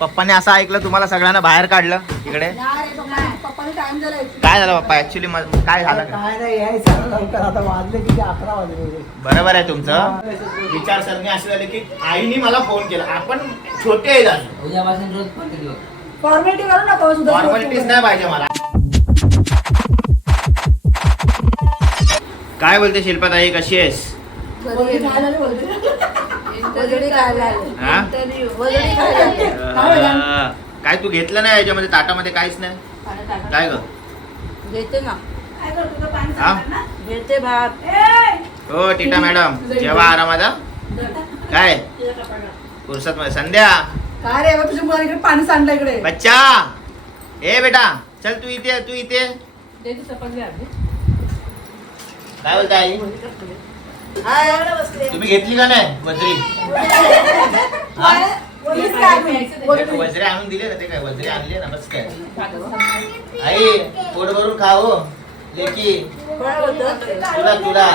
पप्पाने असं ऐकलं तुम्हाला सगळ्यांना बाहेर काढलं इकडे? पप्पाने टाइम दिलाय काय झालं पप्पा? ऍक्च्युली काय झालं. बरोबर आहे तुमचं. विचारसरणी असे झाले की आईने मला फोन केला. आपण छोटे आहेत अजून उद्यापासून रोज कंटिन्यू फॉर्मॅलिटी करू नका सुद्धा फॉर्मॅलिटीज नाही पाहिजे मला. काय बोलते शिल्पाताई? कशी आहेस. हा? काय तू घेतलं नाही याच्यामध्ये? ताटामध्ये काहीच नाही? काय ग? घेते ना. हा? घेते भात. हो टीटा मॅडम जेव्हा आरामात? काय? फुरसत मध्ये संध्या! काय रे? तुझ्या मुलाने इकडे पाणी सांडलं इकडे. बच्चा! ए बेटा चल तू इथे तू इथे. काय बोलते आई? तुम्ही घेतली का नाही? वजरी हा? वजरी आणून दिले ना ते काय वजरी आणली ना बस काय? आई पोट भरून खा हो लेकी. काय बोलतं? तुला तुला.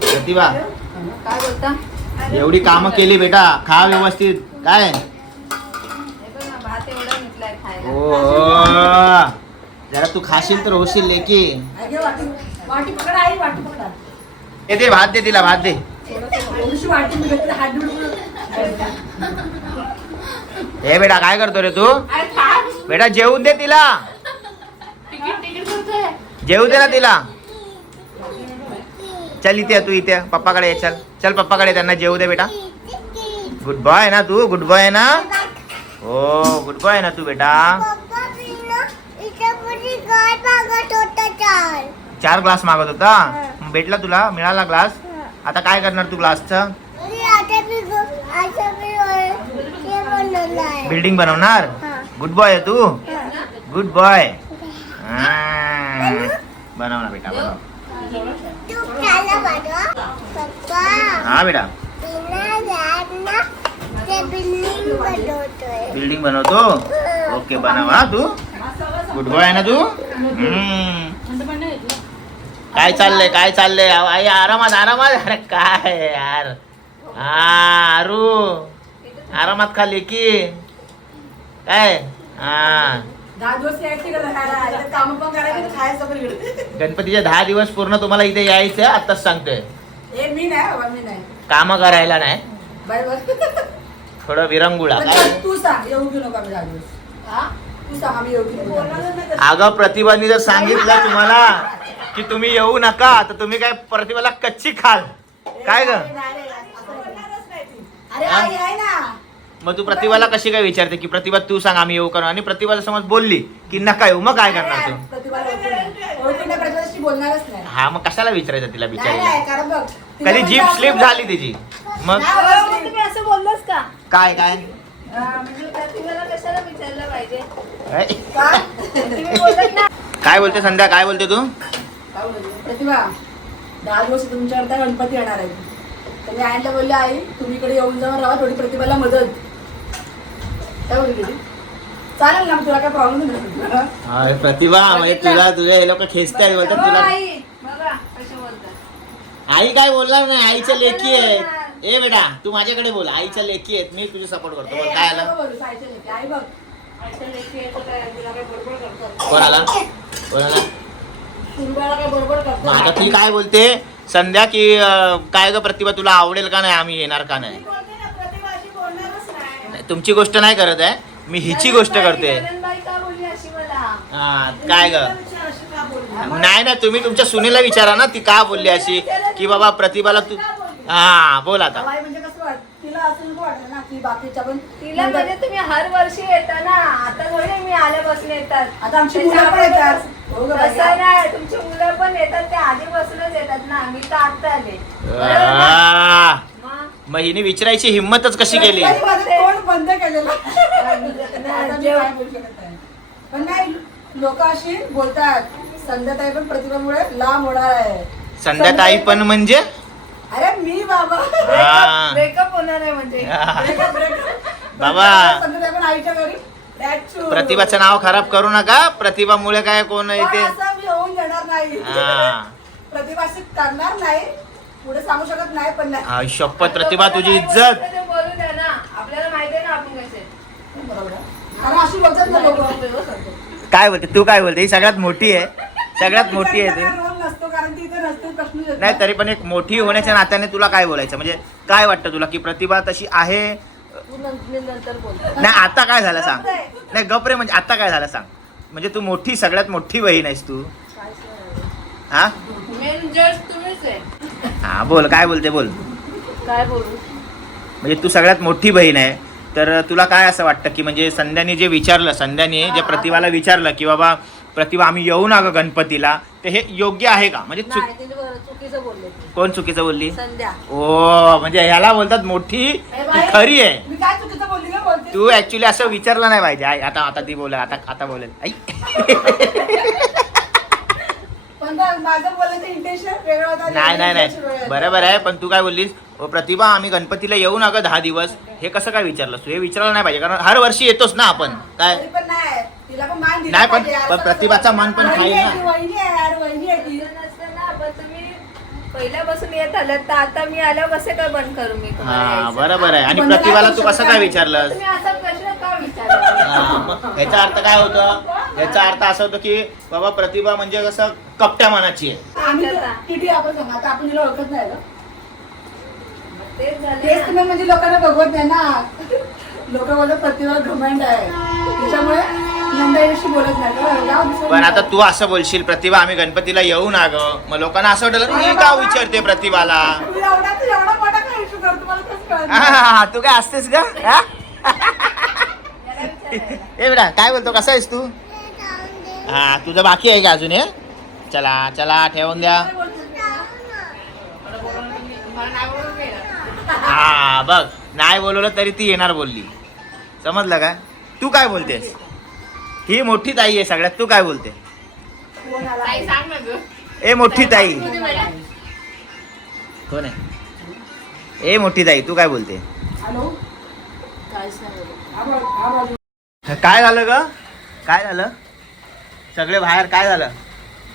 प्रतिभा. काय बोलता? एवढी कामं केली बेटा खा व्यवस्थित. काय? ओ जरा तू खाशील तर होशील लेकी. वाटी. वाटी पकड आई वाटी पकडा. ए दे भात दे तिला भात दे. ए बेटा काय करतो रे तू? बेटा जेवून दे तिला. जेवू दे ना तिला. चल इथे तू इथे. पप्पाकडे ये चल. चल पप्पाकडे त्यांना जेवू दे बेटा. गुड बॉय ना तू? गुड बॉय ना? हो गुड बॉय ना तू बेटा. चार ग्लास मागत होता. भेटला तुला? मिळाला ग्लास आता काय करणार तू ग्लासचं बिल्डिंग बनवणार? गुड बॉय आहे तू? गुड बॉय बनव ना बेटा बनव. हा बेटा. बिल्डिंग बनवतो? ओके बनव हा तू. गुड बॉय आहे ना तू? हम्म. काय चाललंय काय चाललंय? अहो, आई आरामात आरामात. अरे काय यार? हा आरू. आरामात खाली की? काय? हा. गणपतीचे दहा दिवस पूर्ण तुम्हाला इथे यायचं आताच सांगतोय. ए मी नाही बाबा मी नाही. काम करायला नाही. थोडं विरंगुळा. अगं प्रतिभाने जर सांगितलं तुम्हाला की तुम्ही येऊ नका तर तुम्ही काय प्रतिभाला कच्ची खाल. काय ग? मग तू प्रतिभाला कशी काय विचारते की प्रतिभा तू सांग आम्ही येऊ करू. आणि प्रतिभा जर समज बोलली की नका येऊ मग काय करणार तू? प्रतिभाला हा मग कशाला विचारायचं तिला नाही बिचारी नाही कारण बघ तिला कधी म्हणजे जीप स्लिप झाली तिची. मग? असं बोललास का? काय काय? म्हणजे प्रतिभाला कशाला विचारलं पाहिजे? काय? बोलत ना. काय बोलते संध्या काय बोलते तू? प्रतिभा दहा दिवस तुमच्याकडे त्या गणपती येणार आहे तर मी आईला बोलले आई तुम्ही इकडे येऊन जाऊन राहा थोडी प्रतिभाला मदत. काय बोलली? चालेल ना तुला काय प्रॉब्लेम नाही. प्रतिभा म्हणजे तुला तुझ्या हे लोक खेचताय बोलतात तुला. आई बघा कसे बोलतात. आई काय बोलणार नाही आईच्या लेखी आहेत. ए बेटा तू माझ्याकडे बोल आईच्या लेखी आहेत मी तुझे सपोर्ट करतो बोल काय आलं? बोलू आईच्या लेकी आई मग आता ती काय बोलते? संध्या की अं, काय ग प्रतिभा तुला आवडेल का नाही? आम्ही येणार का नाही? नाही. तुमची गोष्ट नाही करत आहे. मी हिची गोष्ट करते. नंदनबाई का बोलली अशी मला? हा काय ग? विचार अशी का बोलली? नाही नाही तुम्ही तुमच्या सुनेला विचारा ना ती का बोलली अशी? की बाबा प्रतिभाला तू हा बोल आता. बाई म्हणजे कसं असं नको वाटलं ना की बाकीच्या पण तिला म्हणजे तुम्ही हर वर्षी येता ना आता थोडी मी आल्यापासून येतात आता आमची मुलं पण येतात हो गं बाई. तसं नाही तुमची मुलं पण येतात ते आधीपासूनच येतात ना मी तर आता आले बरोबर ना? आ, मग? मग हिने विचारायची हिंमतच कशी केली माझं तोंड बंद केलेलं आता मी काय बोलू शकत नाही. पण नाही लोक अशी बोलतात संध्याताई पण प्रतिभामुळे लांब होणार आहे संध्याताई पण म्हणजे अरे मी बाबा. हा. ब्रेकअप होणार आहे म्हणजे. breakup, breakup. बाबा. आईच्या घरी. That's true. प्रतिभाचं नाव खराब करू नका. प्रतिभामुळे काय कोण पण येते? असं मी होऊन देणार नाही. हा. प्रतिभा अशी करणार नाही. पुढे सांगू शकत नाही पण नाही. हा, शपथ प्रतिभा तुझी इज्जत. बोलू द्या ना. आपल्याला माहिती आहे ना आपण कसे. आहेत. बरोबर आहे. कारण अशी बघतात ना लोक. काय बोलते? तू काय बोलते? ही सगळ्यात मोठी आहे. सगळ्यात मोठी आहे ती रोल नसतो कारण ती इथे नसते प्रश्न येतो. नाही तरी पण एक मोठी होण्याच्या नात्याने तुला काय बोलायचं? म्हणजे काय वाटतं तुला की प्रतिभा तशी आहे? नाही आता काय झालं सांग. नाही गपरे म्हणजे आता काय झालं सांग. म्हणजे तू मोठी सगळ्यात मोठी बहीण आहेस तू. हा? हा बोल काय बोलते बोल. काय बोलू? म्हणजे तू सगळ्यात मोठी बहीण आहे. तर तुला काय असं वाटतं की म्हणजे संध्याने जे विचारलं संध्याने जे प्रतिभाला विचारलं की बाबा प्रतिभा आम्ही येऊ ना ग गणपतीला? तर हे योग्य आहे का? म्हणजे चुक नाही तिने बरं चुकीचं बोलले ती. कोण चुकीचं बोलली? संध्या. ओ म्हणजे ह्याला बोलतात मोठी ए ती खरी आहे. मी काय चुकीचं बोलली का बोलते तू. ऍक्च्युली असं विचारलं नाही पाहिजे. आई, आता आता ती बोल आता आता बोलेल आई. पण बघ, माझं बोलायचं इंटेन्शन वेगळं होतं आणि नाही नाही. नाही. बरोबर आहे पण तू काय बोललीस? ओ प्रतिभा आम्ही गणपतीला येऊ ना ग दहा दिवस? हे कसं काय विचारलंस तू? हे विचारलं नाही पाहिजे कारण हर वर्षी येतोस ना आपण. काय पण नाही तिला पण मान दिला नाही, पण- पाहिजे प्रतिभाचा मान पण वहिनी आहे ना. ती, वहिनी आहे. पहिल्यापासून येत आलात तर आता मी आल्यावर कसे काय बंद करू मी तुम्हाला हा यायचं? बरोबर आहे आणि प्रतिभाला तू कसं काय आम्ही. विचारलंस तुम्ही असा प्रश्न का विचारला हा, ह्याचा अर्थ काय होतं याचा अर्थ असा होतो की बाबा प्रतिभा म्हणजे कसं कपट्या मनाची आहे आम्ही. किती आपण सांगा आता आपण तिला ओळखत नाही ना तेच झाले तेच ना. तुम्ही म्हणजे लोकांना बघवत नाही ना लोक बोलतात प्रतिभा घमंड आहे त्याच्यामुळे पण. आता तू असं बोलशील प्रतिभा आम्ही गणपतीला येऊ ना ग. मग लोकांना असं वाटलं मी का विचारते प्रतिभाला? तू काय असतेस का हा? ए बेटा काय बोलतो? कसा आहेस तू? हा तुझं बाकी आहे का अजून हे? चला चला ठेवून द्या? हा बघ नाही बोलवलं तरी ती येणार बोलली. समजलं का? तू काय बोलतेस? ही मोठी ताई आहे सगळ्यात. तू काय बोलते? कोण आला ताई, सांग ना गं. ए मोठी ताई. कोण आहे? ए मोठी ताई तू काय बोलते. काय झालं ग? काय झालं? सगळे बाहेर काय झालं?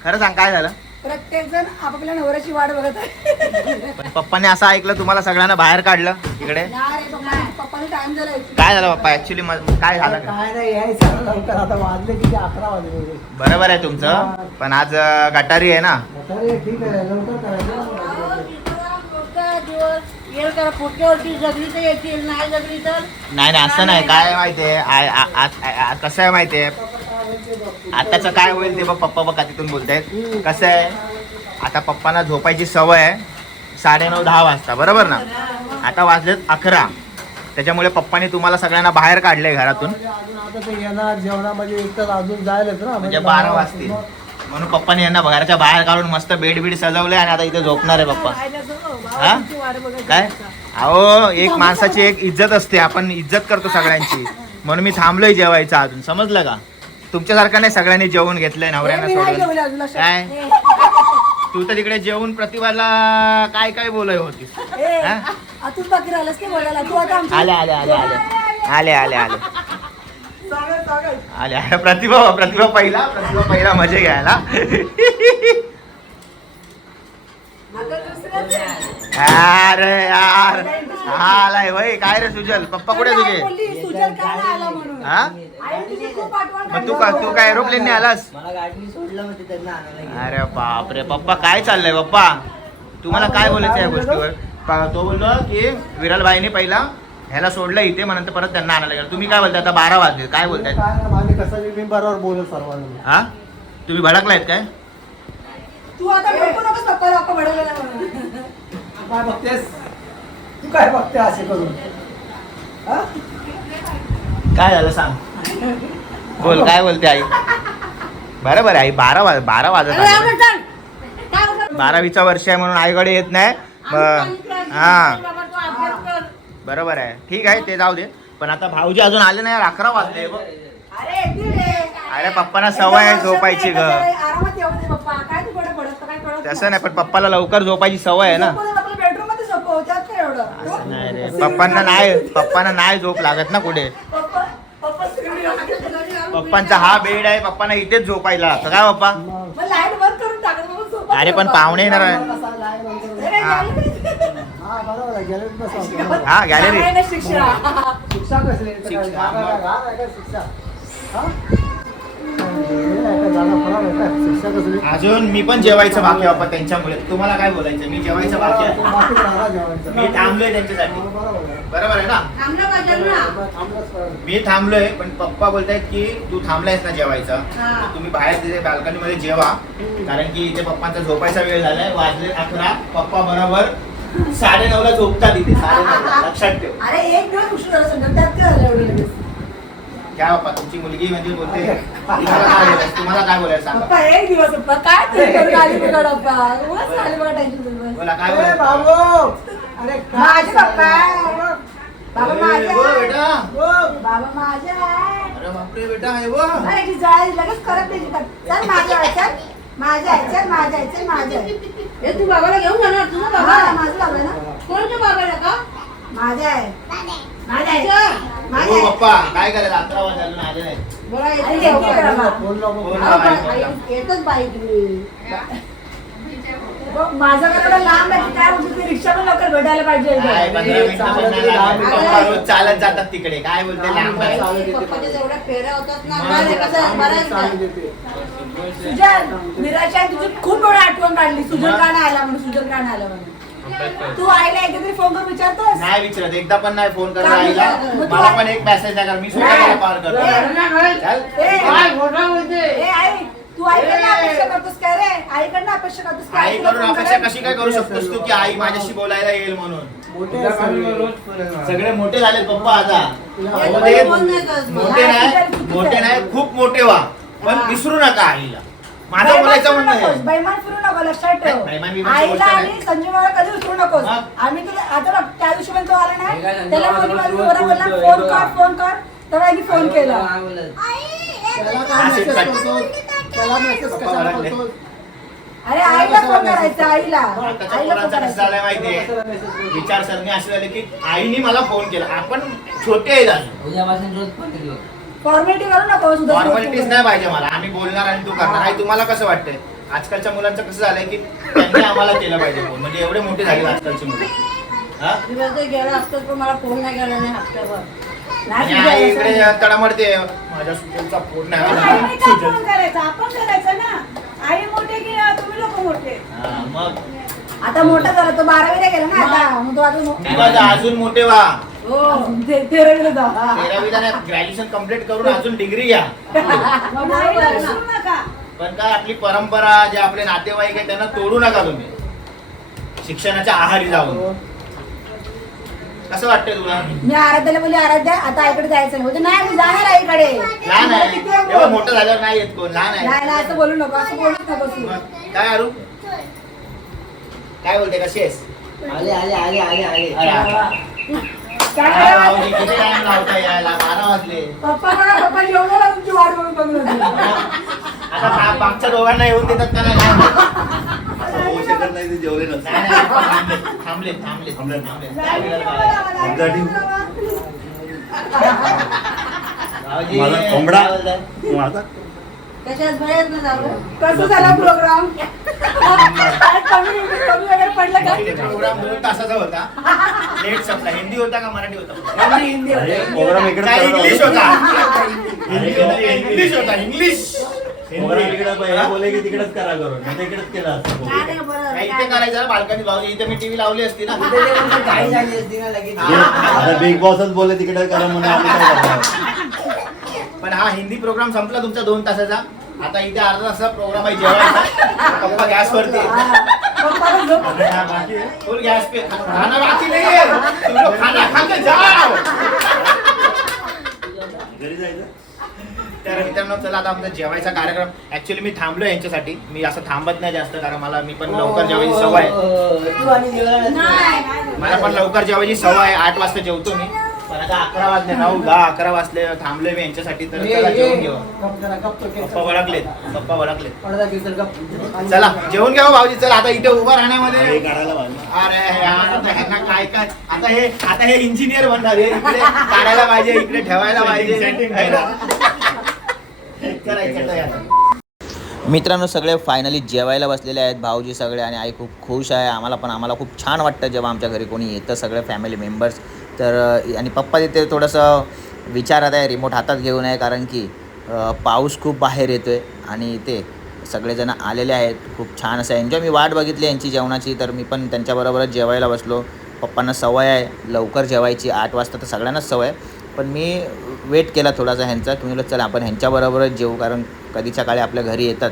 खरं सांग काय झालं? प्रत्येक जण आपापल्या नवऱ्याची वाट बघत आहे. पप्पाने असं ऐकलं तुम्हाला सगळ्यांना बाहेर काढलं इकडे? काय झालं पप्पा ऍक्च्युली काय झालं? काय नाही यायचं लवकर. आता वाजले किती? अकरा वाजले. बरोबर आहे तुमचं. पण आज गटारी आहे ना? ठीक आहे. लवकर येतील नाही नाही नाही असं नाही. काय माहितीये कसं आहे माहितीये आताचं काय होईल ते बघ पप्पा बघा तिथून बोलतायत. कसं आहे? आता पप्पांना झोपायची सवय आहे. साडेनऊ दहा वाजता. बरोबर ना? आता वाजलेत अकरा. त्याच्यामुळे पप्पाने तुम्हाला सगळ्यांना बाहेर काढलंय घरातून. अजून आता ते येणार जेवणामध्ये एक तर अजून जायलाच ना म्हणजे बारा वाजतील. म्हणून पप्पाने यांना घराच्या बाहेर काढून मस्त बेड बीड सजवलंय आणि आता इथे झोपणार आहे पप्पा. हा? काय? अहो एक माणसाची एक इज्जत असते. आपण इज्जत करतो सगळ्यांची. म्हणून मी थांबलोय जेवायचं अजून. समजलं का? तुमच्यासारखं नाही सगळ्यांनी जेवून घेतलंय नवऱ्यानं सोडून. काय? तू तर तिकडे जेवून प्रतिभाला काय काय बोलय होतीस? ए, हा? आतून बाकी राहिलंस की बोलायला तू आता आमची आले आले आले आले आले आले आले. आले आले प्रतिभा प्रतिभा पहिला प्रतिभा पहिला मजे घ्यायला. आता दुसरंच आहे. अरे यार. आलाय वय. काय रे सुजल? पप्पा कुठे आई तुझे? बोलली, सुजल का नाही आला म्हणून? हा? आई तुझी खूप आठवण मग तू काढली. का तू काय एरोप्लेनने आलास? मला गाडीने सोडलं म्हणजे त्यांना आणायला. अरे बाप रे पप्पा काय चाललंय पप्पा? तुम्हाला काय बोलायचं या गोष्टीवर? तो बोललो की विरलबाईने पहिला ह्याला सोडलं इथे म्हणून परत त्यांना आणायला गेलं. तुम्ही काय बोलताय आता? बारा वाजले काय बोलताय? काय नाही, माझे कसं मी बरोबर बोलत सर्वांना. हा? तुम्ही भडकलायत काय? तू आता नकोस पप्पाला म्हणून. काय बघतेस? तू काय बघते असे करून? हा? काय झालं सांग? बोल काय बोलते आई? बरोबर आहे आई बारा वाज बारा वाजत आले. बारावीचा वर्ष आहे म्हणून आईकडे येत नाही. हा. बरोबर आहे. ठीक आहे ते जाऊ दे. पण आता भाऊजी अजून आले नाही अकरा वाजले बघ. अरे पप्पांना सवय आहे झोपायची ग. तसं नाही पण पप्पाला लवकर झोपायची सवय आहे ना. असं नाही रे. पप्पांना नाही पप्पांना नाही झोप लागत ना कुठे. पप्पांचा हा बेड आहे पप्पांना इथेच झोपायला. काय पप्पा? अरे पण. पाहुणे येणार आहे कसा लाय नंतर नाही, नाही, हा हा गॅलरी शिक्षा शिक्षा कसली शिक्षा, अजून मी पण जेवायचं बाकी बाप्पा त्यांच्यामुळे. तुम्हाला काय बोलायचं? मी जेवायचं बाकी आहे. मी थांबलोय त्यांच्यासाठी. बरोबर आहे. ना. मी थांबलोय पण पप्पा बोलतायत की तू थांबलायस ना जेवायचं. तुम्ही बाहेर तिथे बाल्कनी मध्ये जेवा. कारण की इथे पप्पांचा झोपायचा वेळ झालाय. वाजले अकरा. पप्पा बरोबर साडे ला झोपतात इथे. साडे लक्षात ठेव. क्या बाप्पा तुमची मुलगी म्हणजे बोलते तुम्हाला काय बोलायचं? तुम्हाला काय बोलायचं सांगा. पप्पा एक दिवस पप्पा काय तरी करून आली बघा डब्बा उगाच आली बघा टेन्शन बोला काय ए, बोलायचं? बाबू. अरे काय माझे पप्पा. बाबा ए, माझे वो आहे. बेटा. ओ, बाबा माझे आहे. अरे बापरे बेटा आहे वो. अरे की जाळी लगेच करत नाही का चल माझ्या आहे चल. माझ्या आहे चल माझ्या आहे चल माझ्या आहे. हे तू बाबाला घेऊन जाणार तुझा बाबा? माझा बाबा आहे ना. कोणत्या बाबाला का? माझ्या आहे. माझ्या आहे. माझ्या हो पप्पा काय करायचं अकरा अजून आले नाही. येतच बाई तुम्ही. माझं लांब आहे काय म्हणते ती? रिक्षा पण लवकर भेटायला पाहिजे काय पंधरा मिनिटं पण नाही लागत. पप्पा रोज चालत जातात तिकडे. काय बोलते लांब आहे. पप्पाच्या जेवढ्या फेऱ्या होतात ना मग. काय रे, कसं आहे, बरं आहे चालू का? देते. सुजन निराशा तुझी खूप वेळा आठवण काढली. सुजन? का नाही आला म्हणून सुजन का नाही आला म्हणून. तू आईला एकदा तरी फोन करून विचारतोस? नाही विचारत. एकदा पण नाही फोन करत काय आईला. विचारत? मला पण एक मेसेज नाही. कर मी स्वतः त्याला कॉल करतो चल. ए, ए, आई तू आईकडनं अपेक्षा करतोस काय रे? आईकडनं अपेक्षा करतोस काय आई करून अपेक्षा कशी काय करू शकतोस तू की आई माझ्याशी बोलायला येईल म्हणून. सगळे मोठे झाले पप्पा आता. हे. मोठे नाही मोठे. नाही खूप मोठे व्हा. पण हा. विसरू नका आईला. माझं बैमान बोलायचं म्हणणं आहे. बैमान फिरू नको लक्षात ठेव. नाही, बैमान बिमानची आईला गोष्ट नाही. आणि संजय मला कधी विसरू नकोस. हा. आम्ही तुला आता बघ त्या दिवशी पण तो आला हे काय नाही त्याला कोणी रोज बरोबर बोलला बोलतोय, फोन. कर फोन कर. तेव्हा यांनी फोन केला. काय बोलत? त्याला काय असेच मेसेज पाहिजे. करतो. त्याला मेसेज पप्पा कशाला ओरडले. करतो? अरे आईला फोन करायचा आईला. आताच्या आईला फोन पोरांचं कसं करायचा. झालंय माहितीये? कशाला मेसेज करतो? विचारसरणी अशी झाली की आईने मला फोन केला. आपण छोटे आहेत अजून उद्यापासून रोज फोन केली फॉर्मॅलिटी करू नको सुद्धा फॉर्मॅलिटीज नाही पाहिजे मला. आम्ही बोलणार आणि तू करणार. आई तुम्हाला कसं वाटतंय? आजकालच्या मुलांचं कसं झालंय की त्यांनी आम्हाला केलं पाहिजे फोन. म्हणजे एवढे मोठे झाले आजकालची मुलं. हा? दिवस गेला असतो पण मला फोन नाही केला नाही हप्त्याभर. आणि नाही आई सुद्धा इकडे. तडामडते. माझ्या सुटेलचा फोन नाही आला. आईने काय फोन करायचा? आपण करायचं ना. आई मोठे की तुम्ही लोक मोठे? हा, मग? आता मोठा झाला तो बारावीला गेला ना आता. मग? तो बघा, अजून मोठे व्हा. हो तेरावीला जा. हा. तेरावीला नाही ग्रॅज्युएशन कंप्लीट करून अजून डिग्री घ्या. विसरू नका. पण काय आपली परंपरा जे आपले नातेवाईक आहेत त्यांना तोडू नका तुम्ही. शिक्षणाच्या आहारी जाऊन. कसं वाटतंय तुला? मी आराध्याला बोलली आराध्या आता आईकडे जायचं नाही बोलते, नाही मी जाणार आईकडे. लहान आहे. एवढं बोल. मोठं झाल्यावर नाही येत कोण लहान आहे. नाही नाही असं बोलू नको असं बोलूच नको तू. मग काय अरू? काय बोलते कशी आहेस? आले आले आले आले आले. अरे, काय काय करायचं? भाऊजी, किती टाइम लावता यायला बारा वाजले पप्पा बघा पप्पा जेवण झालं, तुमची वाट बघून बघून होती. आता मागच्या दोघांना येऊन देतात का नाही. होऊ शकत नाही ते जेवले नाही, नसते नाही, थांबले थांबले थांबले थांबले. भाऊजी, माझा कोंबडा. काय बोलताय? माझा त्याच्यात न जाऊ. कसं झाला प्रोग्राम कमी कमी वगैरे पडलं का? प्रोग्राम दोन तासाचा होता. लेट संपला. हिंदी होता का मराठी होता? हिंदी हिंदी अरे. प्रोग्राम इकडे काय चालू इंग्लिश होता. होता? हिंदी होता, इंग्लिश होता? इंग्लिश. प्रोग्राम इकडे हे बोले की तिकडेच करा करून. नाही तर इकडेच केला असतं काय प्रोग्राम. नाही बरं झालं, काय काय? इथे करायचं बालकनी भाऊजी इथे मी टीव्ही लावली असती ना. झाली असती लगेच. बिग बॉसच बोलले तिकडे करा म्हणून आम्ही काय करणार? पण हा हिंदी प्रोग्राम संपला तुमचा दोन तासाचा. आता इथे अर्धा तासाचा प्रोग्राम आहे जेवायचा. पप्पा. पप्पाला झोप फुल गॅस पे. खाना बाकी नहीं है तुम लोग खाना खा के जाओ घरी जायचं? तर मित्रांनो चला आता आमचा जेवायचा कार्यक्रम. ऍक्च्युली मी थांबलो यांच्यासाठी. मी असं थांबत नाही जास्त कारण मला मी पण लवकर जेवायची सवय आहे. तू आणि जेवण नाही, नाही. मला पण लवकर जेवायची सवय आहे. आठ वाजता जेवतो मी. पण आता अकरा वाजले नऊ दहा अकरा वाजले थांबलोय मी यांच्यासाठी तर चला जेवून घेऊ. गप जरा, गप तो केस. पप्पा वळखलेत पप्पा वळखलेत. पडदा घेऊ, चल, जेवून घ्या हो भाऊजी चला आता इथे उभं हे राहण्यामध्ये काढायला पाहिजे अरे यार आता ह्यांना काय काय? आता हे आता हे इंजिनियर बनणार हे इकडे काढायला पाहिजे इकडे ठेवायला पाहिजे. करायचं. मित्रांनो सगळे फायनली जेवायला बसलेले आहेत. भाऊजी सगळे आणि आई खूप खुश आहे. आम्हाला पण आम्हाला खूप छान वाटतं जेव्हा आमच्या घरी कोणी येतं सगळे फॅमिली मेंबर्स तर आणि पप्पा तिथे थोडंसं विचारात आहे रिमोट हातात घेऊन आहे कारण की पाऊस खूप बाहेर येतो आहे आणि ते सगळेजण आलेले आहेत. खूप छान असं एन्जॉय मी वाट बघितली यांची जेवणाची तर मी पण त्यांच्याबरोबरच जेवायला बसलो. पप्पांना सवय आहे लवकर जेवायची. आठ वाजता तर सगळ्यांनाच सवय आहे. पण मी वेट केला थोडासा ह्यांचा. की म्हणलं चला आपण ह्यांच्याबरोबरच जेवू कारण कधीच्या काळी आपल्या घरी येतात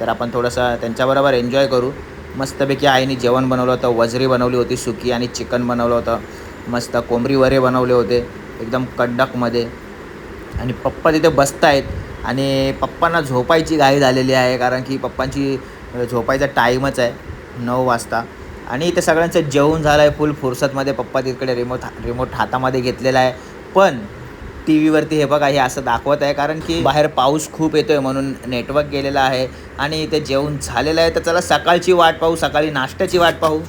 तर आपण थोडंसं त्यांच्याबरोबर एन्जॉय करू. मस्तपैकी आईने जेवण बनवलं होतं वजरी बनवली होती सुकी आणि चिकन बनवलं होतं. मस्त कोंबरी वरे बनवले होते एकदम कडकमध्ये. आणि पप्पा तिथे बसत आहेत आणि पप्पांना झोपायची घाई झालेली आहे कारण की पप्पांची झोपायचा टाईमच आहे नऊ वाजता. आणि इथे सगळ्यांचं जेवण झालं आहे फुल फुरसतमध्ये पप्पा तिकडे रिमोट रिमोट हातामध्ये घेतलेला आहे. पण टी व्हीवरती हे बघा हे असं दाखवत आहे. कारण की बाहेर पाऊस खूप येतो आहे म्हणून नेटवर्क गेलेलं आहे. आणि इथे जेवण झालेलं आहे. तर चला सकाळची वाट पाहू सकाळी नाश्त्याची वाट पाहू.